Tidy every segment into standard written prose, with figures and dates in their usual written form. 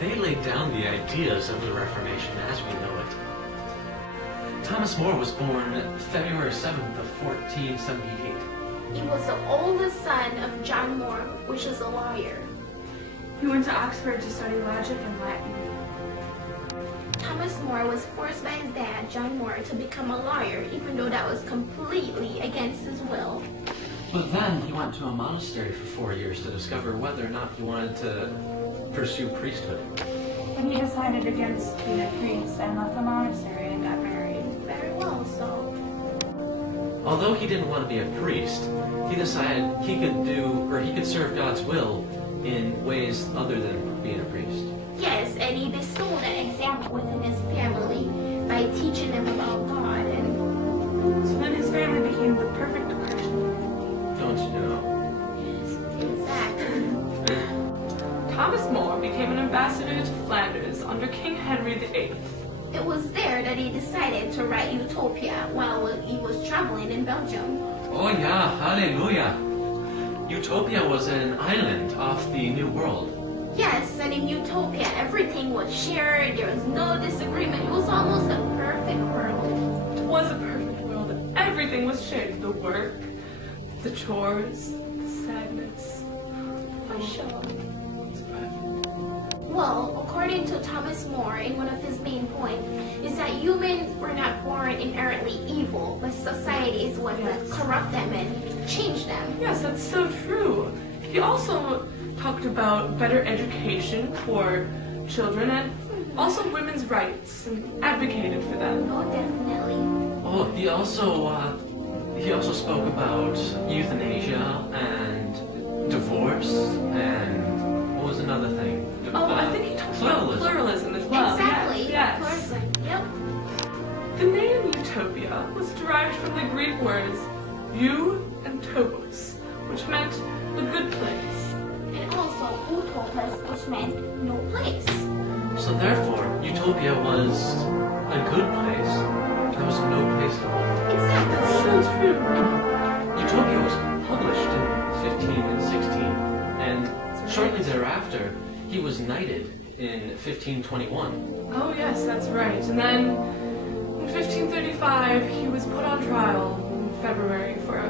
They laid down the ideas of the Reformation as we know it. Thomas More was born February 7th of 1478. He was the oldest son of John More, which is a lawyer. He went to Oxford to study logic and Latin. Thomas More was forced by his dad, John More, to become a lawyer, even though that was completely against his will. But then he went to a monastery for 4 years to discover whether or not he wanted to pursue priesthood. And he decided against being a priest and left the monastery and got married. Very well, so. Although he didn't want to be a priest, he decided he could serve God's will in ways other than being a priest. Yes, and he bestowed an example within his family by teaching them about God. And so then his family became the perfect Christian family. Don't you know? Yes, exactly. Thomas More became an ambassador to Flanders under King Henry VIII. It was there that he decided to write Utopia while he was traveling in Belgium. Oh yeah, hallelujah! Utopia was an island off the New World. Yes, and in Utopia, everything was shared, there was no disagreement. It was almost a perfect world. It was a perfect world. Everything was shared. The work, the chores, the sadness. For sure. It's perfect. Well, according to Thomas More, in one of his main points, is that humans were not born inherently evil, but society is what would corrupt them and change them. Yes, that's so true. He also talked about better education for children and also women's rights and advocated for them. Oh, definitely. Oh, he also spoke about euthanasia and divorce and what was another thing? I think he talked about pluralism as well. Exactly. Yes. Pluralism. Yep. The name Utopia was derived from the Greek words eu and topos, which meant a good place. And also utopus, which meant no place. So therefore, Utopia was a good place. There was no place at all. Exactly. That's so true. Utopia was published in 15 and 16, and shortly thereafter, he was knighted in 1521. Oh yes, that's right. And then in 1535, he was put on trial in February for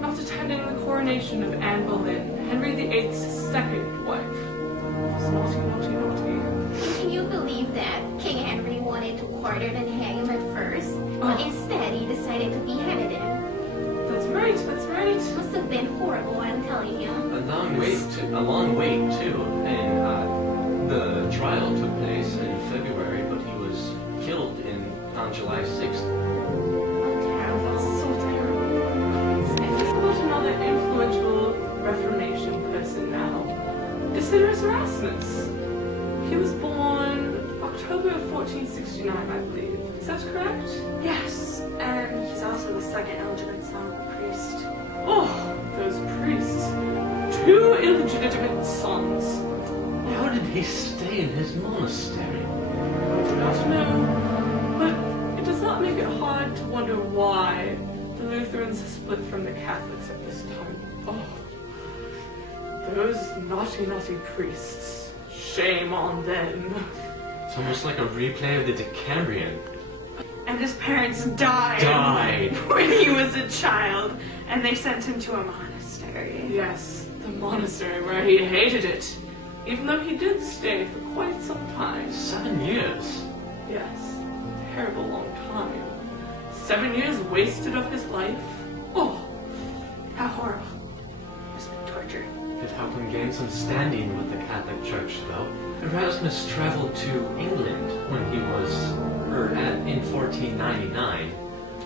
not attending the coronation of Anne Boleyn, Henry VIII's second wife. It's naughty, naughty, naughty. Can you believe that King Henry wanted to quarter and hang him at first, but instead he decided to behead him? That's right, that's right. It must have been horrible, I'm telling you. A long wait too, and the trial took place in February, but he was killed on July 6th. That's so terrible. Let's go to another influential Reformation person now. Desiderius Erasmus. He was born October of 1469, I believe. Is that correct? Yes, and he's also the second illegitimate son of a priest. Oh, those priests. 2 illegitimate sons. How did he stay in his monastery? I do not know, but it does not make it hard to wonder why the Lutherans split from the Catholics at this time. Oh, those naughty, naughty priests. Shame on them. It's almost like a replay of the Decameron. And his parents died when he was a child, and they sent him to a monastery. Yes, the monastery where he hated it, even though he did stay for quite some time. 7 years. Yes, terrible long time. 7 years wasted of his life. Oh, How horrible. It's been torture. It helped him gain some standing with the Catholic Church, though. Erasmus traveled to England when he was, in 1499,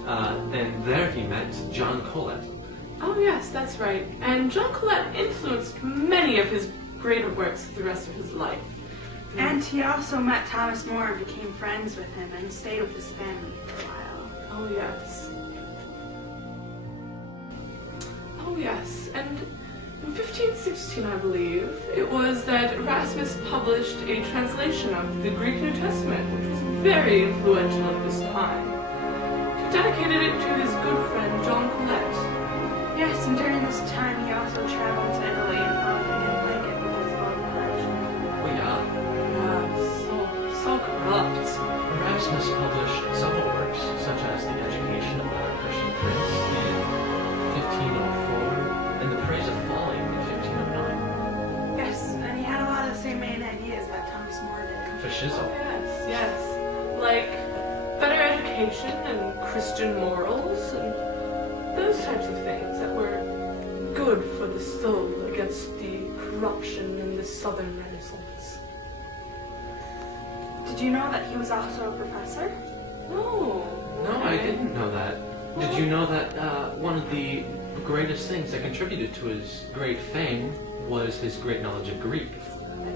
and there he met John Colet. oh yes, that's right. And John Colet influenced many of his greater works the rest of his life. And he also met Thomas More and became friends with him and stayed with his family for a while. Oh yes. Oh yes, and in 1516, I believe, it was that Erasmus published a translation of the Greek New Testament, which was very influential at this time. He dedicated it to his good friend John Colet. Yes, and during this time he also traveled to Italy and found he didn't like it with his long collection. Oh yeah. corrupt. Erasmus published several works, such as The Education of a Christian Prince in 1504 and The Praise of Folly in 1509. Yes, and he had a lot of the same main ideas that Thomas More did. Fascism. Yes. Like better education and Christian morals and those types of things that were good for the soul against the corruption in the Southern Renaissance. Did you know that he was also a professor? Oh. No, I didn't know that. Did you know that one of the greatest things that contributed to his great fame was his great knowledge of Greek?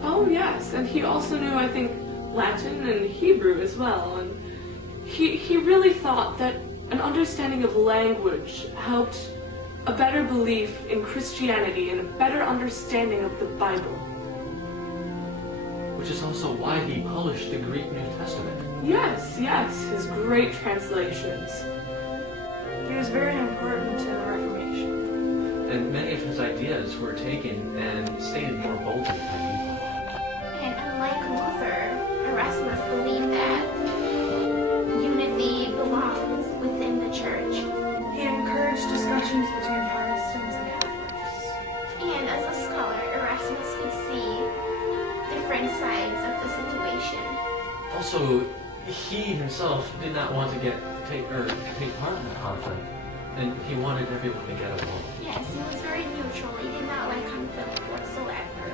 Oh yes, and he also knew, I think, Latin and Hebrew as well, and he really thought that an understanding of language helped a better belief in Christianity and a better understanding of the Bible. Which is also why he published the Greek New Testament. Yes, his great translations. He was very important to the Reformation. And many of his ideas were taken and stated more boldly by people. And unlike Luther, Erasmus believed that unity belongs within the church. He encouraged discussions between Protestants and Catholics. And as a scholar, Erasmus could see different sides of the situation. Also, he himself did not want to take part in the conflict, and he wanted everyone to get along. Yes, he was very neutral. He did not like conflict whatsoever.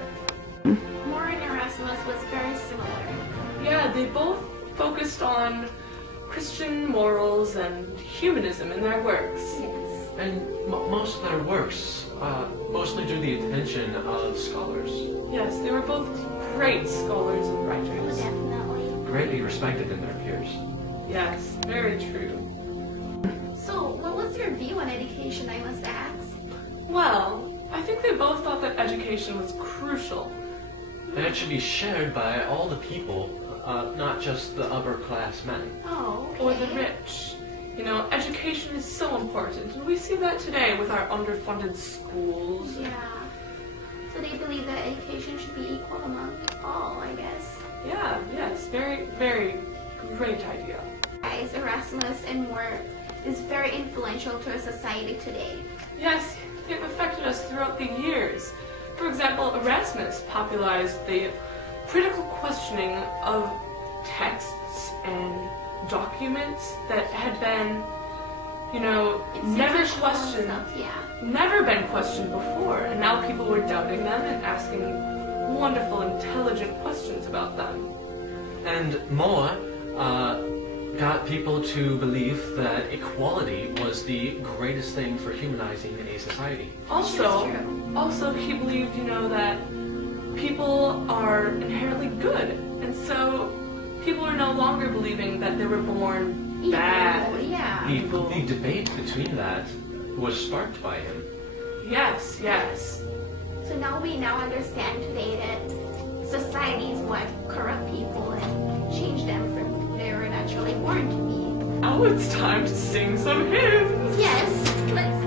More and Erasmus was very similar. Yeah, they both focused on Christian morals and humanism in their works. Yes. And most of their works mostly drew the attention of scholars. Yes, they were both great scholars and writers. Definitely. Greatly respected in their peers. Yes, very true. So, what was your view on education, I must ask? Well, I think they both thought that education was crucial. And it should be shared by all the people, not just the upper class men. Oh, okay. Or the rich. You know, education is so important, and we see that today with our underfunded schools. Yeah. So they believe that education should be equal among all, I guess. Yes, very, very great idea. Guys, Erasmus and more is very influential to our society today. Yes, they've affected us throughout the years. For example, Erasmus popularized the critical questioning of texts and documents that had been, never questioned. Stuff, yeah. Never been questioned before, and now people were doubting them and asking wonderful, intelligent questions about them. And more got people to believe that equality was the greatest thing for humanizing a society. Also, he believed, that people are inherently good, and so people are no longer believing that they were born Evil, bad. yeah. The debate between that was sparked by him. Yes. So now we understand today that society is what corrupt people and change them from who they were naturally born to be. Now it's time to sing some hymns. Yes, let's